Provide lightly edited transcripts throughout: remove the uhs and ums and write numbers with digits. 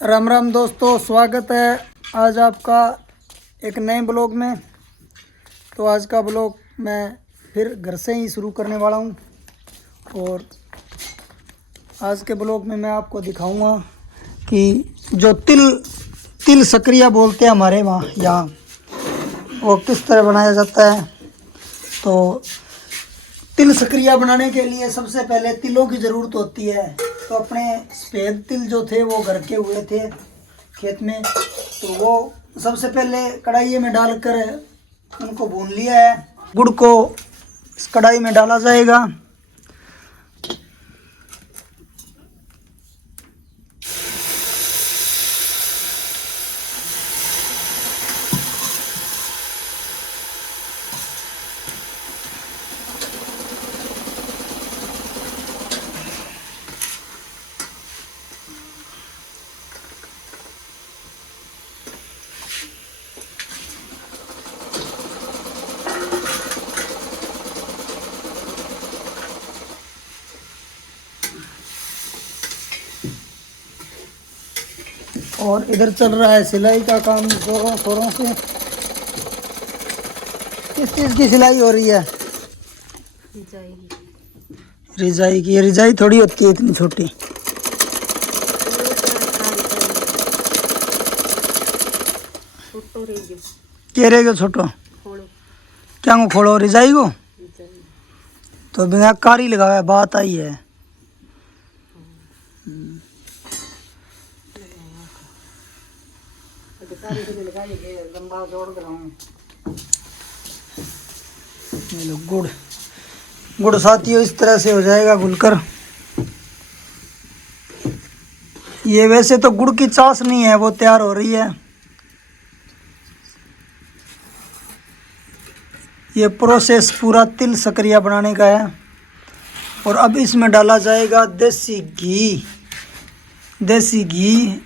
राम राम दोस्तों, स्वागत है आज आपका एक नए ब्लॉग में। तो आज का ब्लॉग मैं फिर घर से ही शुरू करने वाला हूं और आज के ब्लॉग में मैं आपको दिखाऊंगा कि जो तिल सक्रिया बोलते हैं हमारे वहाँ यहाँ, वो किस तरह बनाया जाता है। तो तिल सक्रिया बनाने के लिए सबसे पहले तिलों की ज़रूरत होती है। तो अपने सफ़ेद तिल जो थे वो घर के हुए थे खेत में, तो वो सबसे पहले कढ़ाई में डालकर उनको भून लिया है। गुड़ को इस कढ़ाई में डाला जाएगा। और इधर चल रहा है सिलाई का काम जोरों शोरों से। किस चीज़ की सिलाई हो रही है? रिजाई की। रिजाई थोड़ी होती है इतनी छोटी। क्या रहेगा छोटो? क्या को खोलो रिजाई को? तो बिना कारी लगा है, बात आई है। गुड़ गुड़ साथियों इस तरह से हो जाएगा घुलकर। ये वैसे तो गुड़ की चाशनी है, वो तैयार हो रही है। ये प्रोसेस पूरा तिल सक्रिया बनाने का है। और अब इसमें डाला जाएगा देसी घी। देसी घी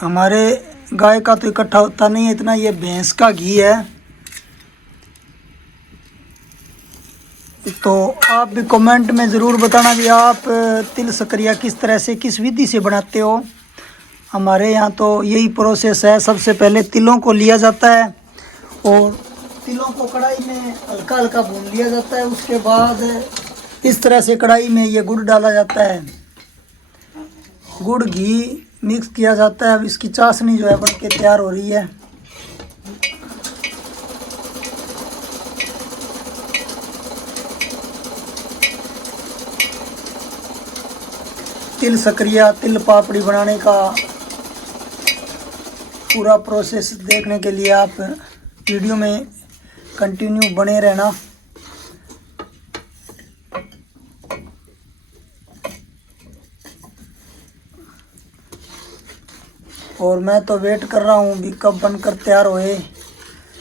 हमारे गाय का तो इकट्ठा होता नहीं है इतना, ये भैंस का घी है। तो आप भी कमेंट में ज़रूर बताना कि आप तिल सक्रिया किस तरह से, किस विधि से बनाते हो। हमारे यहाँ तो यही प्रोसेस है। सबसे पहले तिलों को लिया जाता है और तिलों को कढ़ाई में हल्का हल्का भून लिया जाता है। उसके बाद इस तरह से कढ़ाई में ये गुड़ डाला जाता है। गुड़ घी मिक्स किया जाता है। अब इसकी चाशनी जो है बन के तैयार हो रही है। तिल सक्रिया, तिल पापड़ी बनाने का पूरा प्रोसेस देखने के लिए आप वीडियो में कंटिन्यू बने रहना। और मैं तो वेट कर रहा हूँ भी कब बनकर तैयार होए,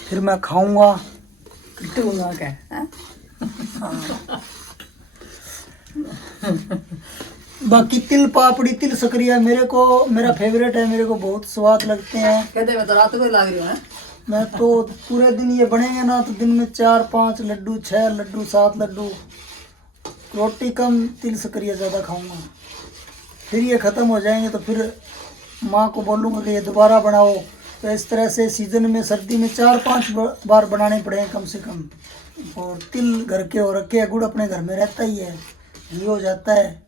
फिर मैं खाऊंगा। बाकी तिल पापड़ी, तिल सक्रिया मेरा फेवरेट है। मेरे को बहुत स्वाद लगते हैं। कहते मैं तो रात को लाग रही हूँ। मैं तो पूरे दिन ये बनेंगे ना तो दिन में 4-5 लड्डू, 6 लड्डू, 7 लड्डू, रोटी कम, तिल सक्रिया ज़्यादा खाऊंगा। फिर ये ख़त्म हो जाएंगे तो फिर माँ को बोलूँगा कि ये दोबारा बनाओ। तो इस तरह से सीज़न में, सर्दी में 4-5 बार बनाने पड़ेंगे कम से कम। और तिल घर के हो रखे हैं, गुड़ अपने घर में रहता ही है, घी हो जाता है,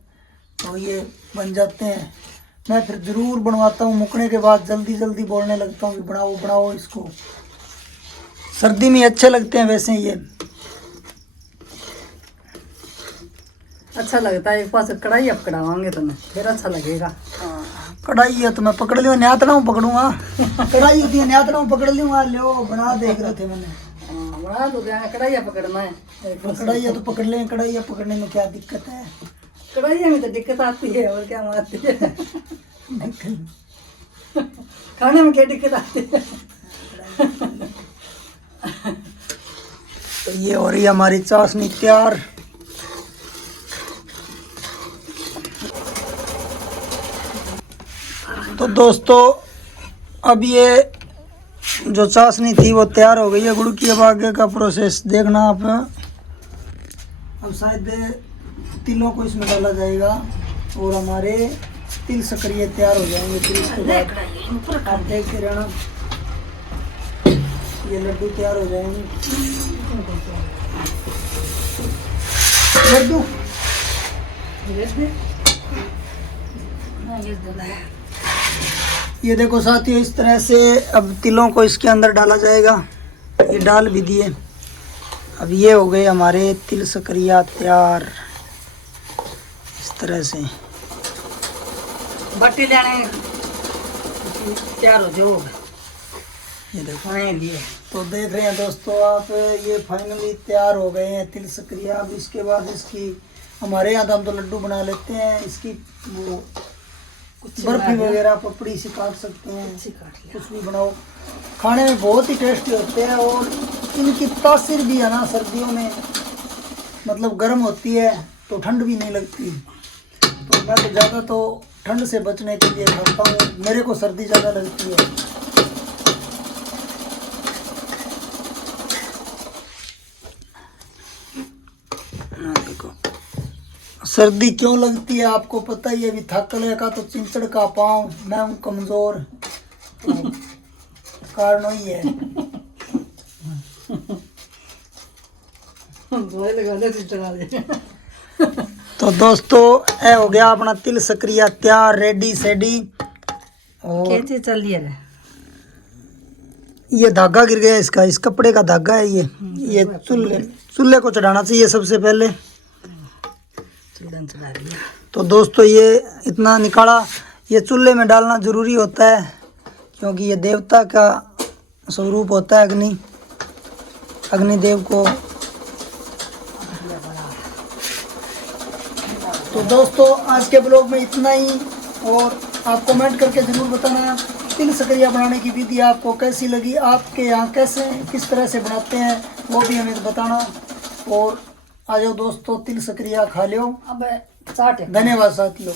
तो ये बन जाते हैं। मैं फिर ज़रूर बनवाता हूँ। मुकने के बाद जल्दी जल्दी बोलने लगता हूँ कि बनाओ बनाओ इसको। सर्दी में अच्छे लगते हैं वैसे ये। अच्छा लगता है। एक पास कढ़ाई अब कढ़ावांगे तो फिर अच्छा लगेगा। कढ़ाई है तो मैं पकड़ लूँगा, न्यातना हूँ पकड़ूंगा। कढ़ाई होती है, न्यातना हूँ पकड़ लूँगा। लो बना देख रहे थे मैंने। बना तो देंगे, कढ़ाई पकड़ना है। कढ़ाई तो पकड़ लेंगे। कढ़ाई पकड़ने में क्या दिक्कत है? कढ़ाई में तो दिक्कत आती है, और क्या आती है? खाने में क्या दिक्कत आती है? तो ये हो रही है हमारी चाशनी तैयार। तो दोस्तों अब ये जो चाशनी थी वो तैयार हो गई है गुड़ की। अब आगे का प्रोसेस देखना आप। अब शायद तिलों को इसमें डाला जाएगा और हमारे तिल सकरिया तैयार हो जाएंगे। फिर उसके बाद आप देखते रहना, ये लड्डू तैयार हो जाएंगे। लड्डू ये देखो साथियों, इस तरह से अब तिलों को इसके अंदर डाला जाएगा। ये डाल भी दिए। अब ये हो गए हमारे तिल सकरिया तैयार। इस तरह से बट्टी लेने तैयार हो जाओ। ये देखो लिए तो देख रहे हैं दोस्तों आप, ये फाइनली तैयार हो गए हैं तिल सकरिया। अब इसके बाद इसकी हमारे यहाँ तो हम तो लड्डू बना लेते हैं, इसकी वो बर्फी वगैरह पपड़ी से काट सकते हैं, कुछ भी बनाओ। खाने में बहुत ही टेस्टी होते हैं और इनकी तासीर भी है ना सर्दियों में, मतलब गर्म होती है तो ठंड भी नहीं लगती। तो मैं तो ज़्यादा तो ठंड से बचने के लिए खाता हूँ, मेरे को सर्दी ज़्यादा लगती है। देखो सर्दी क्यों लगती है आपको पता ही है, अभी थकले का तो चिंचड़ का पाँव, मैं हूँ कमज़ोर, तो कारण वही है। तो दोस्तों ये हो गया अपना तिल सकरिया तैयार, रेडी सेडी। और कैसे चल रही है? ये धागा गिर गया इसका, इस कपड़े का धागा है ये चूल्हे को चढ़ाना चाहिए सबसे पहले। तो दोस्तों ये इतना निकाला, ये चूल्हे में डालना ज़रूरी होता है क्योंकि ये देवता का स्वरूप होता है, अग्निदेव को। तो दोस्तों आज के ब्लॉग में इतना ही, और आप कमेंट करके ज़रूर बताना तिल सकरिया बनाने की विधि आपको कैसी लगी, आपके यहाँ कैसे किस तरह से बनाते हैं वो भी हमें बताना। और आ जाओ दोस्तों, तिल सकरिया खा लो। अब चाट है। धन्यवाद साथियों।